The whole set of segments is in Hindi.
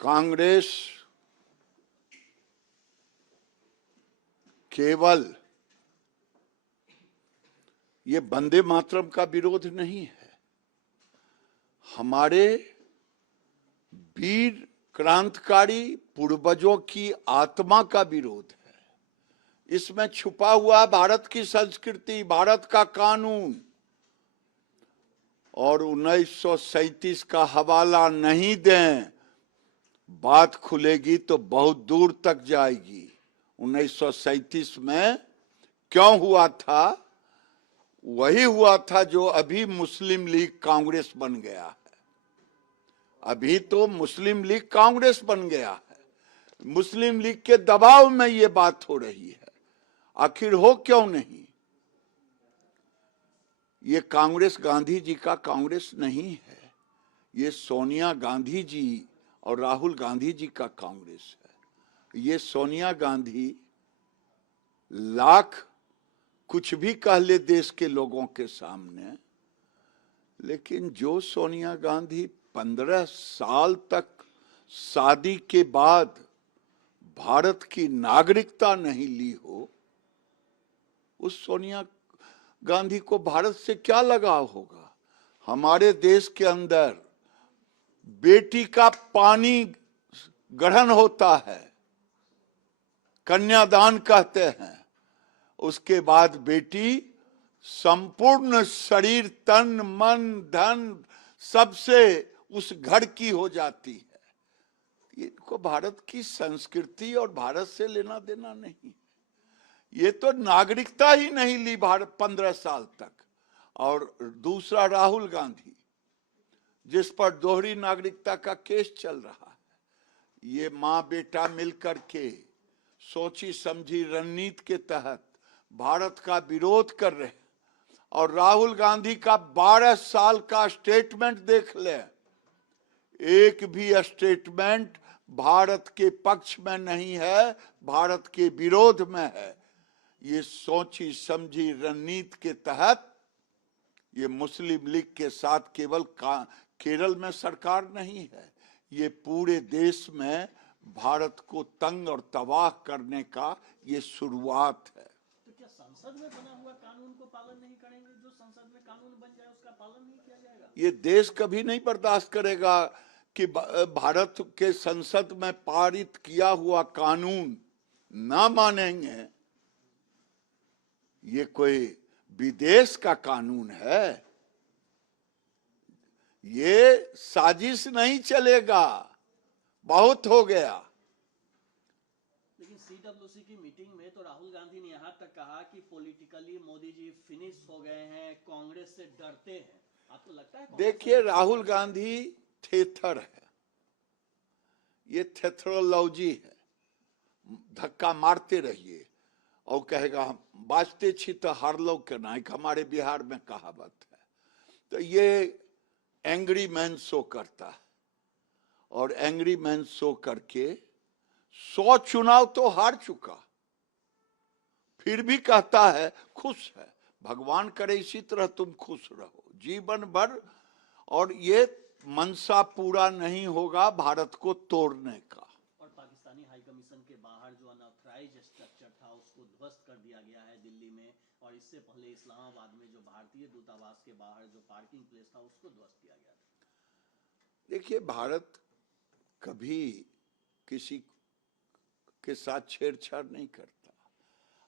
कांग्रेस केवल ये वंदे मातरम का विरोध नहीं है, हमारे वीर क्रांतिकारी पूर्वजों की आत्मा का विरोध है। इसमें छुपा हुआ भारत की संस्कृति, भारत का कानून। और 1937 का हवाला नहीं दें, बात खुलेगी तो बहुत दूर तक जाएगी। 1937 में क्यों हुआ था? वही हुआ था जो अभी मुस्लिम लीग कांग्रेस बन गया है। अभी तो मुस्लिम लीग कांग्रेस बन गया है, मुस्लिम लीग के दबाव में ये बात हो रही है। आखिर हो क्यों नहीं? ये कांग्रेस गांधी जी का कांग्रेस नहीं है, ये सोनिया गांधी जी और राहुल गांधी जी का कांग्रेस है। ये सोनिया गांधी लाख कुछ भी कह ले देश के लोगों के सामने, लेकिन जो सोनिया गांधी 15 साल तक शादी के बाद भारत की नागरिकता नहीं ली हो, उस सोनिया गांधी को भारत से क्या लगाव होगा? हमारे देश के अंदर बेटी का पानी ग्रहण होता है, कन्यादान कहते हैं। उसके बाद बेटी संपूर्ण शरीर, तन, मन, धन सबसे उस घर की हो जाती है। इनको भारत की संस्कृति और भारत से लेना देना नहीं। ये तो नागरिकता ही नहीं ली भारत 15 साल तक। और दूसरा राहुल गांधी, जिस पर दोहरी नागरिकता का केस चल रहा है। ये माँ बेटा मिलकर के सोची समझी रणनीति के तहत भारत का विरोध कर रहे हैं। और राहुल गांधी का 12 साल का स्टेटमेंट देख ले, एक भी स्टेटमेंट भारत के पक्ष में नहीं है, भारत के विरोध में है। ये सोची समझी रणनीति के तहत ये मुस्लिम लीग के साथ केवल केरल में सरकार नहीं है, ये पूरे देश में भारत को तंग और तबाह करने का ये शुरुआत है। तो क्या संसद में बना हुआ कानून को पालन नहीं करेंगे? जो संसद में कानून बन जाए उसका पालन नहीं किया जाएगा? ये देश कभी नहीं बर्दाश्त करेगा कि भारत के संसद में पारित किया हुआ कानून ना मानेंगे। ये कोई विदेश का कानून है, ये साजिश नहीं चलेगा, बहुत हो गया। लेकिन सीडब्ल्यूसी की मीटिंग में तो राहुल गांधी ने यहाँ तक कहा कि पॉलिटिकली मोदी जी फिनिश हो गए हैं, कांग्रेस से डरते हैं। आपको लगता है? देखिए, राहुल गांधी थेथर है, ये थेथरोलॉजी है। धक्का मारते रहिए और कहेगा हम बाजते छी तो हारलो के ना, एक हमारे बिहार में कहावत है। तो ये एंग्री मैन शो करता है, और एंग्री मैन शो करके 100 चुनाव तो हार चुका, फिर भी कहता है खुश है। भगवान करे इसी तरह तुम खुश रहो जीवन भर। और ये मनसा पूरा नहीं होगा भारत को तोड़ने का। और पाकिस्तानी हाई कमीशन के बाहर जो अनऑथराइज्ड स्ट्रक्चर था उसको ध्वस्त कर दिया गया है दिल्ली में, और इससे पहले इस्लामाबाद में जो भारतीय दूतावास के बाहर जो पार्किंग प्लेस था उसको ध्वस्त किया गया था। देखिए, भारत कभी किसी के साथ छेड़छाड़ नहीं करता,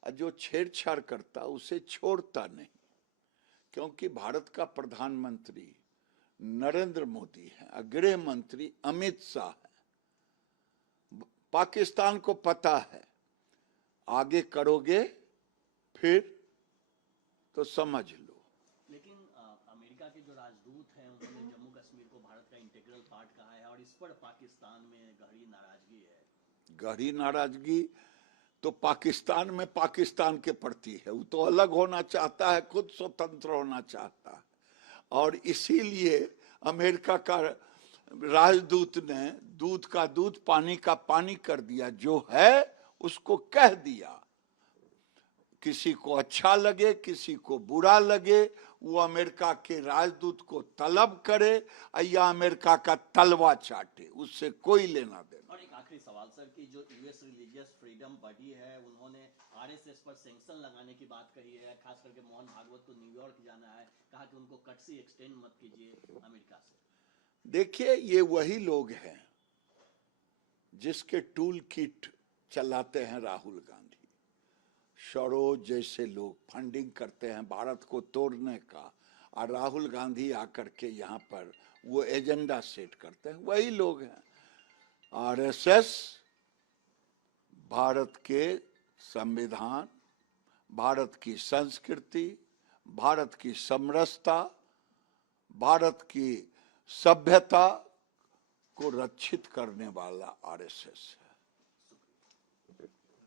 और जो छेड़छाड़ करता उसे छोड़ता नहीं। क्योंकि भारत का प्रधानमंत्री नरेंद्र मोदी है, गृह मंत्री अमित शाह है। पाकिस्तान को पता है आगे करोगे फिर तो समझ लो। लेकिन अमेरिका के जो राजदूत हैं उन्होंने जम्मू कश्मीर को भारत का इंटीग्रल पार्ट कहा है, और इस पर पाकिस्तान में गहरी नाराजगी है। गहरी नाराजगी तो पाकिस्तान में पाकिस्तान के प्रति है, वो तो अलग होना चाहता है, खुद स्वतंत्र होना चाहता है। और इसीलिए अमेरिका का राजदूत ने दूध का दूध पानी का पानी कर दिया, जो है उसको कह दिया। किसी को अच्छा लगे किसी को बुरा लगे, वो अमेरिका के राजदूत को तलब करे या अमेरिका का तलवा चाटे, उससे कोई लेना देना। और एक आखिरी सवाल सर, कि जो यूएस रिलीजियस फ्रीडम बॉडी है, उन्होंने आरएसएस पर सैंक्शन लगाने की बात कही है, खास करके मोहन भागवत को न्यूयॉर्क जाना है, कहा कि उनको कटसी एक्सटेंड मत कीजिए अमेरिका से। देखिए, ये वही लोग हैं जिसके टूल किट चलाते हैं राहुल गांधी। सरोज जैसे लोग फंडिंग करते हैं भारत को तोड़ने का, और राहुल गांधी आकर के यहाँ पर वो एजेंडा सेट करते हैं, वही लोग हैं। आरएसएस भारत के संविधान, भारत की संस्कृति, भारत की समरसता, भारत की सभ्यता को रक्षित करने वाला आरएसएस है।